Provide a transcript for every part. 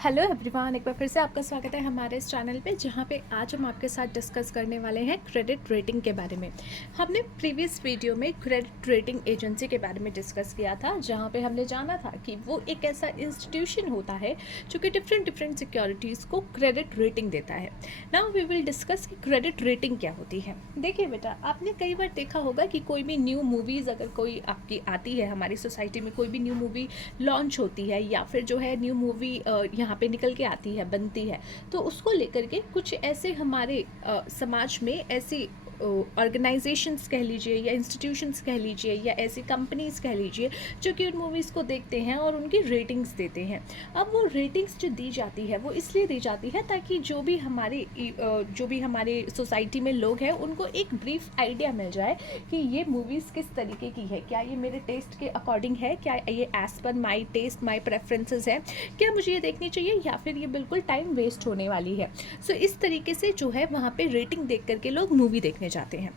Hello everyone, एक बार फिर से आपका स्वागत है हमारे इस चैनल पे, जहाँ पे आज हम आपके साथ डिस्कस करने वाले हैं क्रेडिट रेटिंग के बारे में। हमने प्रीवियस वीडियो में क्रेडिट रेटिंग एजेंसी के बारे में डिस्कस किया था, जहाँ पे हमने जाना था कि वो एक ऐसा इंस्टीट्यूशन होता है जो कि डिफरेंट सिक्योरिटीज़ को क्रेडिट रेटिंग देता है। नाउ वी विल डिस्कस कि क्रेडिट रेटिंग क्या होती है। देखिए बेटा, आपने कई बार देखा होगा कि कोई भी न्यू मूवीज़ अगर कोई आपकी आती है, हमारी सोसाइटी में कोई भी न्यू मूवी लॉन्च होती है या फिर जो है न्यू मूवी यहाँ पे निकल के आती है, बनती है, तो उसको लेकर के कुछ ऐसे हमारे समाज में ऐसी ऑर्गेनाइजेशंस कह लीजिए या इंस्टीट्यूशंस कह लीजिए या ऐसी कंपनीज कह लीजिए जो कि उन मूवीज़ को देखते हैं और उनकी रेटिंग्स देते हैं। अब वो रेटिंग्स जो दी जाती है वो इसलिए दी जाती है ताकि जो भी हमारे सोसाइटी में लोग हैं उनको एक ब्रीफ आइडिया मिल जाए कि ये मूवीज़ किस तरीके की है, क्या ये मेरे टेस्ट के अकॉर्डिंग है, क्या ये एज़ पर माई टेस्ट माई प्रेफरेंसेस है, क्या मुझे ये देखनी चाहिए या फिर ये बिल्कुल टाइम वेस्ट होने वाली है। सो इस तरीके से जो है वहाँ पे रेटिंग देख करके लोग मूवी देखने जाते हैं।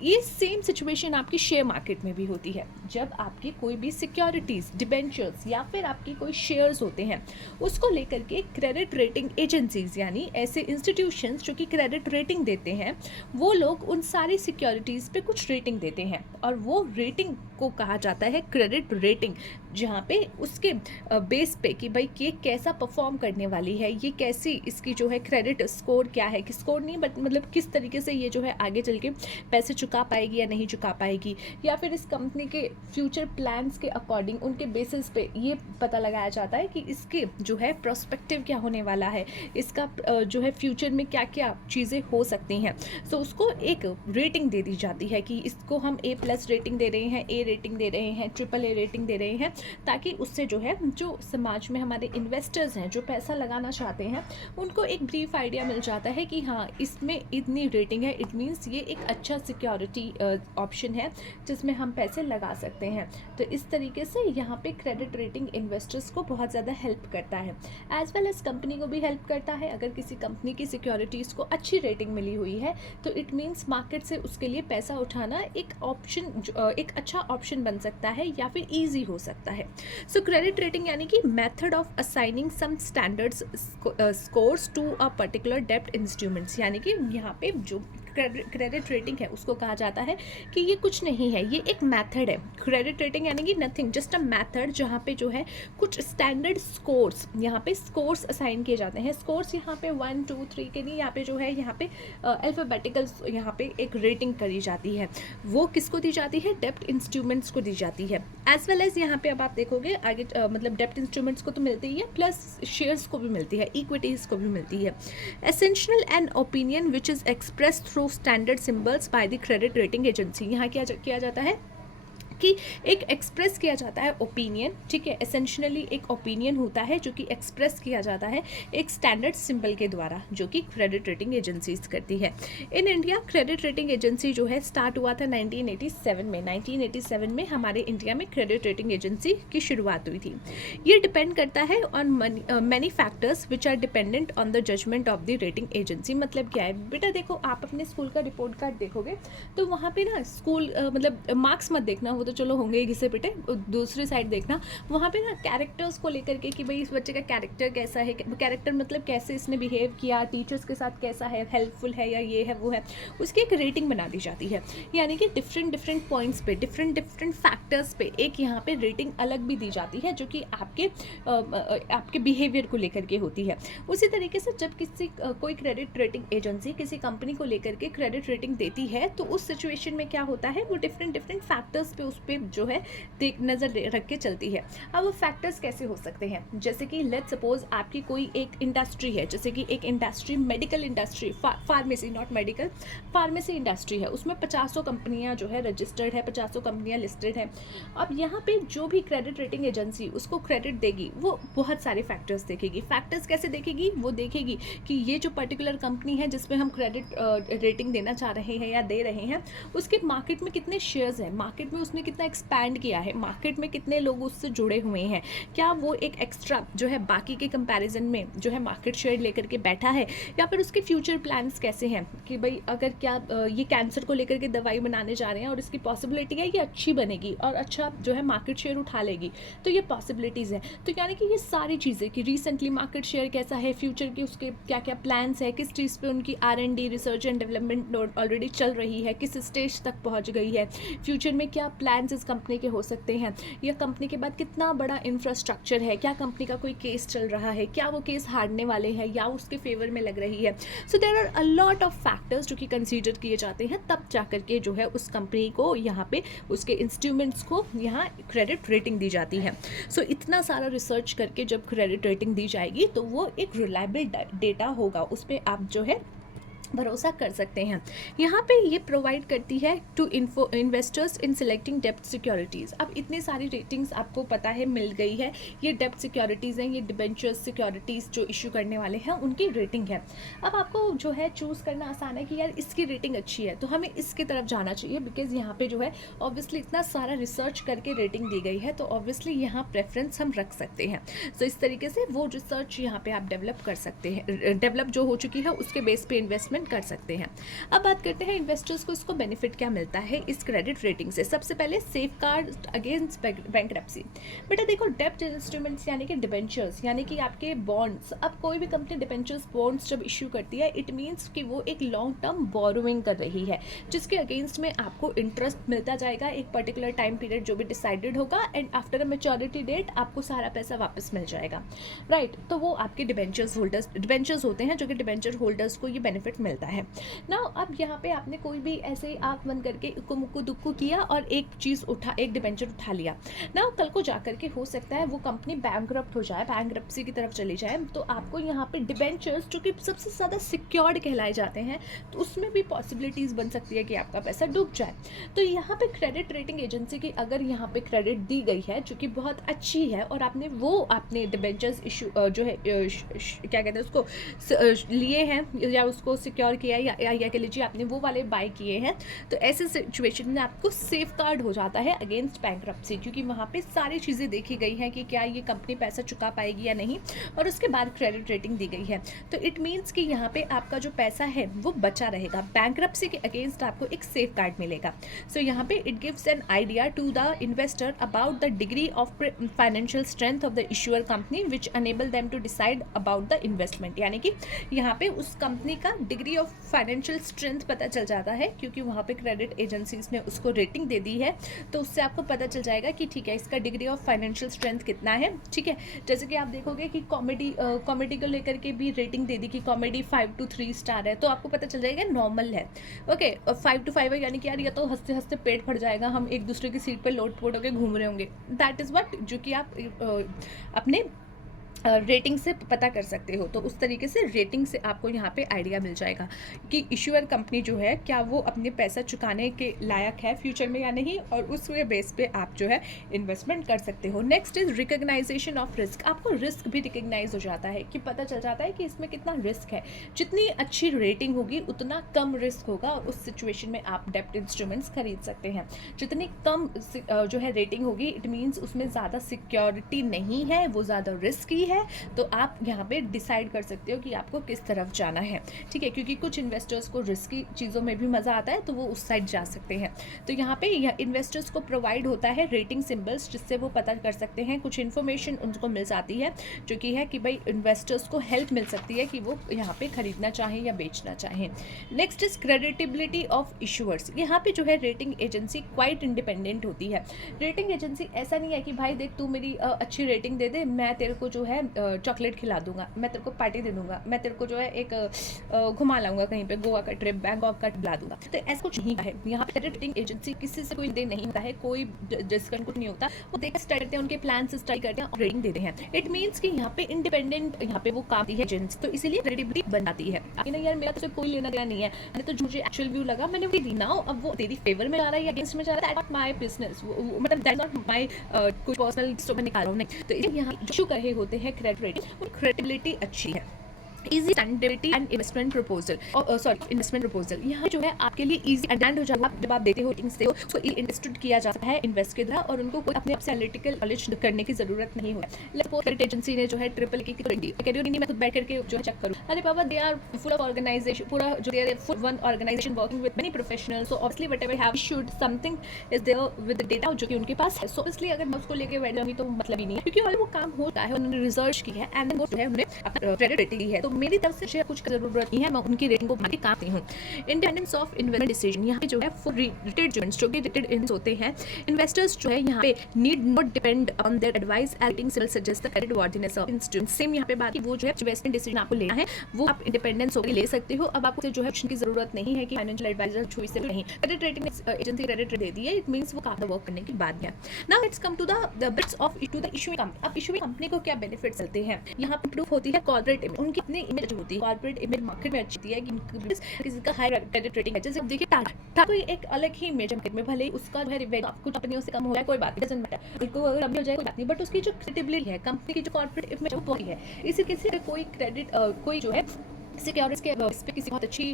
ये सेम सिचुएशन आपकी शेयर मार्केट में भी होती है। जब आपकी कोई भी सिक्योरिटीज़, डिबेंचर्स या फिर आपकी कोई शेयर्स होते हैं, उसको लेकर के क्रेडिट रेटिंग एजेंसीज यानी ऐसे इंस्टीट्यूशंस जो कि क्रेडिट रेटिंग देते हैं, वो लोग उन सारी सिक्योरिटीज़ पे कुछ रेटिंग देते हैं और वो रेटिंग को कहा जाता है क्रेडिट रेटिंग, जहाँ पे उसके बेस पे कि भाई ये कैसा परफॉर्म करने वाली है, ये कैसी इसकी जो है क्रेडिट स्कोर क्या है, कि स्कोर नहीं बट मतलब किस तरीके से ये जो है आगे चल के पैसे चुका पाएगी या नहीं चुका पाएगी, या फिर इस कंपनी के फ्यूचर प्लान्स के अकॉर्डिंग उनके बेसिस पे ये पता लगाया जाता है कि इसके जो है प्रोस्पेक्टिव क्या होने वाला है, इसका जो है फ्यूचर में क्या क्या चीज़ें हो सकती हैं। सो उसको एक रेटिंग दे दी जाती है कि इसको हम A+ रेटिंग दे रहे हैं, A रेटिंग दे रहे हैं, AAA रेटिंग दे रहे हैं, ताकि उससे जो है जो समाज में हमारे इन्वेस्टर्स हैं जो पैसा लगाना चाहते हैं उनको एक ब्रीफ आइडिया मिल जाता है कि हाँ, इसमें इतनी रेटिंग है, इट मीन्स ये एक अच्छा सिक्योरिटी ऑप्शन है जिसमें हम पैसे लगा सकते हैं। तो इस तरीके से यहाँ पे क्रेडिट रेटिंग इन्वेस्टर्स को बहुत ज़्यादा हेल्प करता है, एज वेल एज कंपनी को भी हेल्प करता है। अगर किसी कंपनी की सिक्योरिटीज़ को अच्छी रेटिंग मिली हुई है तो इट मीन्स मार्केट से उसके लिए पैसा उठाना एक ऑप्शन, एक अच्छा ऑप्शन बन सकता है या फिर ईजी हो सकता है। सो क्रेडिट रेटिंग यानी कि method of assigning some standards scores to a particular डेब्ट इंस्ट्रूमेंट्स, यानी कि यहाँ पे जो क्रेडिट रेटिंग है उसको कहा जाता है कि ये कुछ नहीं है, ये एक मेथड है। क्रेडिट रेटिंग यानी कि नथिंग, जस्ट अ मेथड, जहाँ पे जो है कुछ स्टैंडर्ड स्कोर्स, यहाँ पे स्कोर्स असाइन किए जाते हैं। स्कोर्स यहाँ पे 1 2 3 के नहीं, यहाँ पे जो है यहाँ पे अल्फ़ाबेटिकल यहाँ पे एक रेटिंग करी जाती है। वो किसको दी जाती है? डेब्ट इंस्ट्रूमेंट्स को दी जाती है। एज वेल एज यहाँ पे अब आप देखोगे आगे मतलब डेब्ट इंस्ट्रूमेंट्स को तो मिलती ही है, प्लस शेयर्स को भी मिलती है, इक्विटीज़ को भी मिलती है। Essential and opinion which is express through standard symbols by the credit rating agency, यहाँ क्या किया जाता है कि एक एक्सप्रेस किया जाता है ओपिनियन, ठीक है। एसेंशियली एक ओपिनियन होता है जो कि एक्सप्रेस किया जाता है एक स्टैंडर्ड सिंबल के द्वारा, जो कि क्रेडिट रेटिंग एजेंसीज करती है। In India credit rating agency जो है स्टार्ट हुआ था 1987 में। 1987 में हमारे इंडिया में क्रेडिट रेटिंग एजेंसी की शुरुआत हुई थी। ये डिपेंड करता है on many factors which are dependent on the judgement of the rating agency. मतलब क्या है बेटा, देखो आप अपने स्कूल का रिपोर्ट कार्ड देखोगे तो वहाँ पे ना स्कूल मतलब मार्क्स मत देखना, वो तो चलो होंगे ही घिसे पिटे, दूसरी साइड देखना वहाँ पे ना कैरेक्टर्स को लेकर के कि भाई इस बच्चे का कैरेक्टर कैसा है, कैरेक्टर मतलब कैसे इसने बिहेव किया, टीचर्स के साथ कैसा है, हेल्पफुल है या ये है वो है, उसकी एक रेटिंग बना दी जाती है। यानी कि डिफरेंट पॉइंट्स पे, डिफरेंट फैक्टर्स पे एक यहाँ पे रेटिंग अलग भी दी जाती है जो कि आपके बिहेवियर को लेकर के होती है। उसी तरीके से जब कोई क्रेडिट रेटिंग एजेंसी किसी कंपनी को लेकर के क्रेडिट रेटिंग देती है तो उस सिचुएशन में क्या होता है, वो डिफरेंट फैक्टर्स पे उस पर जो है नज़र रख के चलती है। अब वो फैक्टर्स कैसे हो सकते हैं, जैसे कि लेट्स सपोज आपकी कोई एक इंडस्ट्री है, जैसे कि एक industry medical industry, pharmacy not medical, pharmacy industry है, उसमें 50 कंपनियां जो है रजिस्टर्ड है, 50 कंपनियां लिस्टेड है। अब यहाँ पे जो भी क्रेडिट रेटिंग एजेंसी उसको क्रेडिट देगी वो बहुत सारे फैक्टर्स देखेगी। फैक्टर्स कैसे देखेगी, वो देखेगी कि ये जो पर्टिकुलर कंपनी है जिसमें हम क्रेडिट रेटिंग देना चाह रहे हैं या दे रहे हैं, उसके मार्केट में कितने शेयर्स हैं, मार्केट में उसने कितना एक्सपैंड किया है, मार्केट में कितने लोग उससे जुड़े हुए हैं, क्या वो एक एक्स्ट्रा जो है बाकी के कंपैरिजन में जो है मार्केट शेयर लेकर के बैठा है, या फिर उसके फ्यूचर प्लान्स कैसे हैं कि भाई अगर क्या ये कैंसर को लेकर के दवाई बनाने जा रहे हैं और इसकी पॉसिबिलिटी है ये अच्छी बनेगी और अच्छा जो है मार्केट शेयर उठा लेगी, तो ये पॉसिबिलिटीज़ हैं। तो यानी कि ये सारी चीज़ें कि रिसेंटली मार्केट शेयर कैसा है, फ्यूचर के उसके क्या क्या प्लान्स है, किस चीज़ पे उनकी R&D research and development already चल रही है, किस स्टेज तक पहुंच गई है, फ्यूचर में क्या प्लान्स इस कंपनी के हो सकते हैं, या कंपनी के बाद कितना बड़ा इंफ्रास्ट्रक्चर है, क्या कंपनी का कोई केस चल रहा है, क्या वो केस हारने वाले हैं या उसके फेवर में लग रही है। So there are a lot of factors जो कि कंसीडर किए जाते हैं, तब जाकर के जो है उस कंपनी को यहाँ पे उसके इंस्ट्रूमेंट्स को यहाँ क्रेडिट रेटिंग दी जाती है। सो इतना सारा रिसर्च करके जब क्रेडिट रेटिंग दी जाएगी तो वो एक रिलायबल डेटा होगा, उस पर आप जो है भरोसा कर सकते हैं। यहाँ पे ये प्रोवाइड करती है टू इन्वेस्टर्स इन सिलेक्टिंग डेब्ट सिक्योरिटीज़। अब इतनी सारी रेटिंग्स आपको पता है मिल गई है, ये डेब्ट सिक्योरिटीज़ हैं, ये डिबेंचर्स सिक्योरिटीज़ जो इशू करने वाले हैं उनकी रेटिंग है। अब आपको जो है चूज़ करना आसान है कि यार इसकी रेटिंग अच्छी है तो हमें इसकी तरफ जाना चाहिए, बिकॉज यहाँ पे जो है ऑब्वियसली इतना सारा रिसर्च करके रेटिंग दी गई है, तो ऑब्वियसली यहाँ प्रेफरेंस हम रख सकते हैं। सो इस तरीके से वो रिसर्च यहाँ पे आप डेवलप कर सकते हैं, डेवलप जो हो चुकी है उसके बेस पे इन्वेस्टमेंट कर सकते हैं। अब बात करते हैं इन्वेस्टर्स को इसको बेनिफिट क्या मिलता है इस क्रेडिट रेटिंग से। सबसे पहले सेफ गार्ड अगेंस्ट बैंक्रप्सी। बेटा देखो, डेब्ट इंस्ट्रूमेंट्स यानी कि डिबेंचर्स यानी कि आपके बॉन्ड्स, अब कोई भी कंपनी डिबेंचर्स बॉन्ड्स जब इश्यू करती है इट मीन्स कि वो एक लॉन्ग टर्म बोरोइंग कर रही है, जिसके अगेंस्ट में आपको इंटरेस्ट मिलता जाएगा एक पर्टिकुलर टाइम पीरियड जो भी डिसाइडेड होगा, and after a maturity date आपको सारा पैसा वापस मिल जाएगा, राइट। तो वो आपके डिबेंचर्स होते हैं जो कि डिबेंचर होल्डर्स को ये बेनिफिट मिलता है ना। अब यहाँ पे आपने कोई भी ऐसे आंख बंद करके इक्को मुक्को दुक्को किया और एक चीज़ एक डिबेंचर उठा लिया ना, कल को जाकर के हो सकता है वो कंपनी बैंकरप्ट हो जाए, बैंकरप्सी की तरफ चली जाए, तो आपको यहाँ पे डिबेंचर्स जो कि सबसे ज़्यादा सिक्योर्ड कहलाए जाते हैं, तो उसमें भी पॉसिबिलिटीज़ बन सकती है कि आपका पैसा डूब जाए। तो यहाँ पे क्रेडिट रेटिंग एजेंसी की अगर यहाँ पे क्रेडिट दी गई है जो कि बहुत अच्छी है और आपने डिबेंचर्स इशू जो है क्या कहते हैं उसको लिए हैं या उसको सिक्योर किया या कह लीजिए आपने वो वाले बाय किए हैं, तो ऐसे सिचुएशन में आपको सेफ गार्ड हो जाता है अगेंस्ट बैंकरप्सी, क्योंकि वहाँ पे सारी चीज़ें देखी गई हैं कि क्या ये कंपनी पैसा चुका पाएगी या नहीं, और उसके बाद क्रेडिट रेटिंग दी गई है। तो इट मीन्स कि यहाँ पे आपका जो पैसा है वो बचा रहेगा, बैंकरप्सी के अगेंस्ट आपको एक सेफ गार्ड मिलेगा। सो यहाँ पे it gives an idea to the investor about the degree of financial strength of the issuer company which enable them to decide about the investment. यानी कि यहाँ पे उस कंपनी का डिग्री ऑफ फाइनेंशियल स्ट्रेंथ पता चल जाता है, क्योंकि वहाँ पे क्रेडिट एजेंसीज ने उसको रेटिंग दे दी है, तो उससे आपको पता चल जाएगा कि ठीक है इसका डिग्री ऑफ फाइनेंशियल स्ट्रेंथ कितना है। ठीक है, जैसे कि आप देखोगे कि कॉमेडी को लेकर के भी रेटिंग दे दी कि कॉमेडी 5 to 3 स्टार है, तो आपको पता चल जाएगा नॉर्मल है। ओके, 5 to 5 है यानी कि यार ये तो हंसते हंसते पेट फट जाएगा, हम एक दूसरे की सीट पर लोट पोट होकर घूम रहे होंगे। दैट इज़ व्हाट जो कि आप अपने रेटिंग से पता कर सकते हो। तो उस तरीके से रेटिंग से आपको यहाँ पे आइडिया मिल जाएगा कि इश्यूअर कंपनी जो है क्या वो अपने पैसा चुकाने के लायक है फ्यूचर में या नहीं, और उस बेस पे आप जो है इन्वेस्टमेंट कर सकते हो। Next is recognisation of risk. आपको रिस्क भी रिकग्नाइज हो जाता है कि पता चल जाता है कि इसमें कितना रिस्क है। जितनी अच्छी रेटिंग होगी उतना कम रिस्क होगा, और उस सिचुएशन में आप डेब्ट इंस्ट्रूमेंट्स खरीद सकते हैं। जितनी कम जो है रेटिंग होगी इट मीन्स उसमें ज़्यादा सिक्योरिटी नहीं है, वो ज़्यादा रिस्की है, तो आप यहाँ पे डिसाइड कर सकते हो कि आपको किस तरफ जाना है। ठीक है, क्योंकि कुछ इन्वेस्टर्स को रिस्की चीज़ों में भी मज़ा आता है तो वो उस साइड जा सकते हैं। तो यहाँ पे इन्वेस्टर्स को प्रोवाइड होता है रेटिंग सिंबल्स, जिससे वो पता कर सकते हैं, कुछ इन्फॉर्मेशन उनको मिल जाती है जो कि है कि भाई इन्वेस्टर्स को हेल्प मिल सकती है कि वो यहाँ पे खरीदना चाहें या बेचना चाहें। Next is creditability of issuers. यहाँ पे जो है रेटिंग एजेंसी क्वाइट इंडिपेंडेंट होती है। रेटिंग एजेंसी ऐसा नहीं है कि भाई देख तू मेरी अच्छी रेटिंग दे दे, मैं तेरे को जो है चॉकलेट खिला दूंगा, मैं तेरे को पार्टी दे दूंगा, मैं तेरे को जो है एक घुमा लाऊंगा कहीं पे, गोवा का ट्रिप, बैंकॉक का बुला दूंगा। तो ऐसा कुछ नहीं है यहाँ पे। रेटिंग एजेंसी किसी से कोई दे नहीं होता है, कोई डिस्कशन कुछ नहीं होता, वो देख स्टडी करते हैं, उनके प्लान स्टडी करते हैं और रेटिंग देते हैं। इट मीन्स कि यहाँ पे इंडिपेंडेंट यहाँ पे वो काम है एजेंसी, तो इसीलिए क्रेडिबिलिटी बन जाती है। नहीं यार मेरा तो कोई लेना देना नहीं है, मैंने तो मुझे एक्चुअल व्यू लगा मैंने वो दी ना, अब वो तेरी फेवर में जा रहा है या अगेंस्ट में जा रहा है, दैट नॉट माय बिजनेस, मतलब दैट नॉट माय कोई पर्सनल स्टोरी निकाल रहा हूँ नहीं। तो इसलिए यहाँ इशू कर रहे होते हैं क्रेडिट रेटिंग और क्रेडिबिलिटी अच्छी है। Easy standardity and investment proposal, investment proposal यहाँ जो है आपके लिए इजी एंड हो जाएगा। जब आप देते हो रेटिंग्स दे हो तो इन्वेस्टेड किया जाता है इन्वेस्ट के द्वारा, और उनको कोई अपने आप से एनालिटिकल नॉलेज करने की जरूरत नहीं है। क्रेडिट एजेंसी ने जो है ट्रिपल की मैं खुद बैठ करके जो है चेक करूँ, अरे बाबा they are full of organisation, पूरा जो they are full one organisation working with many professionals, so obviously whatever have issued something is there with the data जो कि उनके पास है। सो इसलिए अगर मैं उसको लेके बैठ जाऊंगी तो मतलब ही नहीं है, क्योंकि ऑलरेडी वो काम होता है, उन्होंने रिसर्च की है एंड वो जो है उन्होंने अपना क्रेडिट रेटिंग दी है। तो मेरी तरफ से कुछ जरूरत नहीं है, मैं उनकी रेटिंग को बना के काटती हूँ। इंडिपेंडेंस ऑफ इन्वेस्टमेंट डिसीजन, यहाँ पे जो है फुल रेटेड जजमेंट्स जो कि रेटेड एजेंट्स होते हैं, इन्वेस्टर्स जो है यहाँ पे need not depend on their advice adding civil suggest the credit worthiness of institute. Same यहाँ पे बात की, वो जो है इन्वेस्टमेंट डिसीजन आपको लेना है वो आप इंडिपेंडेंस होकर ले सकते हो। अब आपको जो है की जरूरत नहीं है कि फाइनेंशियल एडवाइजर छुई से नहीं, क्रेडिट रेटिंग एजेंसी क्रेडिट दे दी है, इट मींस वो काफी वर्क करने की बात है। Now let's come to the bits of to the issuing company. अब इशूइंग कंपनी को क्या बेनिफिट्स मिलते हैं, यहाँ पे इंप्रूव होती है कॉर्पोरेट इमेज, उनकी इतनी इमेज होती है, कॉर्पोरेट इमेज मार्केट में अच्छी है कि किसी का हाई क्रेडिट रेटिंग है। जैसे देखिए टाटा कोई एक अलग ही इमेज मार्केट में, भले उसका जो है कुछ कंपनियों से कम हो जाए कोई बात नहीं, डजंट मैटर, उसको अगर कम हो जाए कोई बात नहीं, बट उसकी जो क्रेडिबिलिटी है कंपनी की, जो कॉर्पोरेट इमेज वो है। इसी किसी कोई क्रेडिट कोई जो है सिक्योरिटीज के इस पे किसी बहुत अच्छी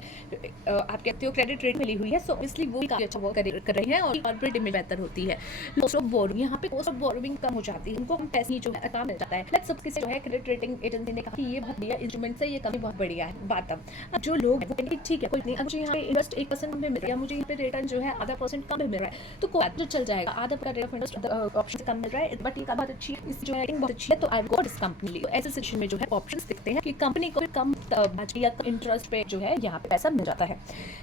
आप कहते हो क्रेडिट रेट मिली हुई है, सो इसलिए वो भी काफी अच्छा वर्क कर रहे हैं और कॉर्पोरेट इमेज बेहतर होती है। कॉस्ट ऑफ बोरोइंग, यहाँ पे कॉस्ट ऑफ बोरोइंग कम हो जाती है, उनको पैसे जो है काम मिल जाता है। लेट्स सपोज जो है क्रेडिट रेटिंग एजेंसी ने कहा कि ये बहुत बढ़िया इंस्ट्रूमेंट है, ये कभी बहुत बढ़िया है बात। अब जो लोग हैं वो कहेंगे ठीक है कोई नहीं, मुझे यहाँ पे इन्वेस्ट 1% में मिल रहा है, मुझे यहाँ पे रिटर्न जो है आधा % कम मिल रहा है, तो कोई जो चल जाएगा, आधा रेट ऑफ इंटरेस्ट ऑप्शन से कम मिल रहा है, बट ये बहुत अच्छी इस जो रेटिंग बहुत अच्छी है, तो आई गो दिस कंपनी। तो ऐसे सिचुएशन में जो है ऑप्शंस दिखते हैं कि कंपनी को कम या इंटरेस्ट पे जो है यहाँ पे पैसा मिल जाता है।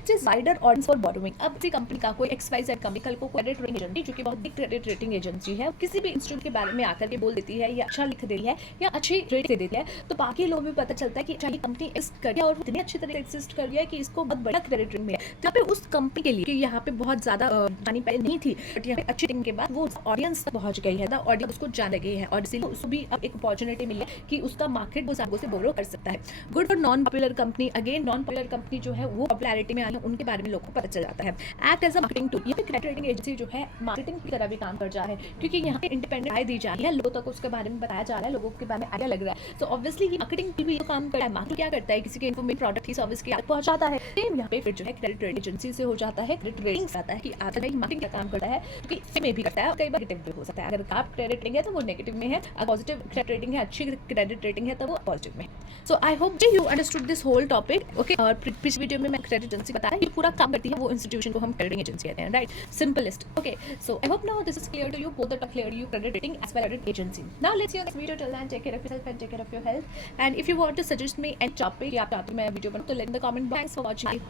जिस वाइडर ऑडियंस फॉर बोरोइंग, अब किसी कंपनी का कोई XYZ कंपनी कल को क्रेडिट रेटिंग एजेंसी जो कि बहुत बिग क्रेडिट रेटिंग एजेंसी है, किसी भी इंस्टीट्यूट के बारे में आकर के बोल देती है या अच्छा लिख देती है या अच्छी रेट दे देती है, तो बाकी लोगों को पता चलता है कि ये कंपनी एग्जिस्ट कर रही है और इतनी अच्छी तरह एग्जिस्ट कर रही है कि इसको बहुत बड़ा क्रेडिट रेटिंग मिला। यहाँ पे उस कंपनी के लिए कि यहाँ पे बहुत ज्यादा जानी पहले नहीं थी, बट यहाँ पे अच्छी रेटिंग के बाद वो ऑडियंस तक पहुंच गई है, ऑडियंस उसको जान गई है और इसीलिए उसको भी अब एक अपॉर्चुनिटी मिली है कि उसका मार्केट वो आगों से बोरो कर सकता है। Good for non popular company, again non popular company जो है वो पॉपुलैरिटी में आई है, उनके बारे में लोगों को पता चल जाता है। Act as a marketing tool, ये भी क्रेडिट रेटिंग एजेंसी जो है मार्केटिंग की तरह भी काम कर जा रहा है, क्योंकि यहाँ पे इंडिपेंडेंट राय दी जा रही है, लोगों तक उसके बारे में बताया जा रहा है, लोगों के बारे में आइडिया लग रहा है। तो ऑब्वियसली ये मार्केटिंग भी तो काम करता है। मार्केटिंग क्या करता है, किसी के इन्फॉर्मेशन प्रोडक्ट की सर्विस की पहुंचाता है। सेम यहाँ पे फिर जो है क्रेडिट रेटिंग एजेंसी से हो जाता है, क्रेडिट रेटिंग से आता है कि आप मार्केटिंग का काम करता है, क्योंकि सेम में भी करता है और कई बार नेगेटिव भी हो सकता है। अगर आप क्रेडिट रेटिंग है तो वो नेगेटिव में है, पॉजिटिव क्रेडिट रेटिंग है, अच्छी क्रेडिट रेटिंग है तो वो पॉजिटिव में। So I hope you understood this whole topic. Okay, और पिछले वीडियो में मैं क्रेडिट एजेंसी बताया, ये पूरा काम करती है वो इंस्टीट्यूशन को हम क्रेडिट एजेंसी कहते हैं, right? Simplest. Okay, so I hope now this is clear to you, both are clear to you, credit rating as well as credit agency. Now let's see you next video. Till then, take care of yourself and take care of your health. And if you want to suggest me any topic या आप चाहते हो मैं video बनाऊं तो let in the comment box. Thanks for watching.